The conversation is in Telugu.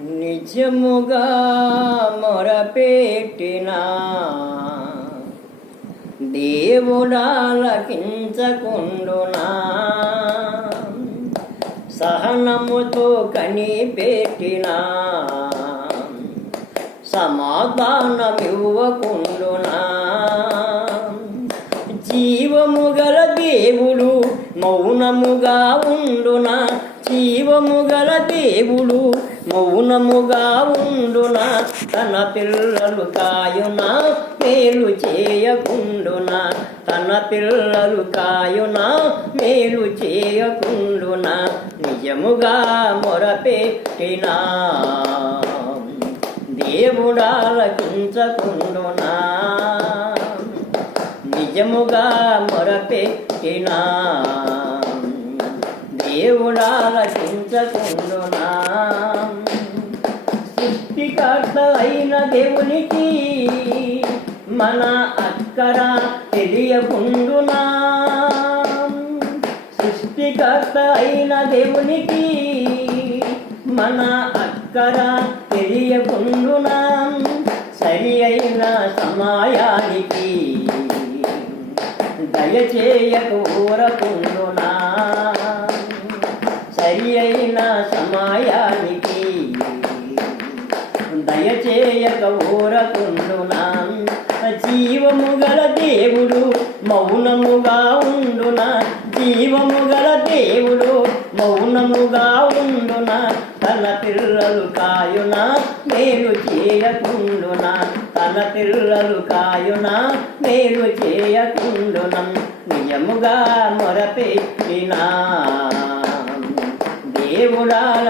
నిజముగా మొరపెట్టినా దేవుడాలకించకుండునా, సహనముతో కనిపెట్టినా సమాధానమివ్వకుండునా. జీవము గల దేవుడు మౌనముగా ఉండునా, జీవము గల దేవుడు మౌనముగా ఉండునా. తన పిల్లలు కాయునా మేలు చేయకుండునా, తన పిల్లలు కాయునా మేలు చేయకుండునా. నిజముగా మొరపెట్టినా దేవుడాలకించకుండునా, నిజముగా మొరపెట్టినా దేవుడాలకించకుండునా. సృష్టికర్త అయిన దేవునికి మన అక్కర తెలియకుండునా, సృష్టికర్త అయిన దేవునికి మన అక్కర తెలియకుండునా. సరి అయిన సమయానికి దయచేయకు ఊరకుండునా, సరి అయిన సమయానికి దయచేయక ఊరకుండునా. జీవము గల దేవుడు మౌనముగా ఉండునా, జీవము గల దేవుడు మౌనముగా ఉండునా. తన పిల్లలు కాయునా మేలు చేయకుండునా, తన పిల్లలు కాయునా మేలు చేయకుండునా. నిజముగా మొరపెట్టినా దేవుడాలకించకుండునా.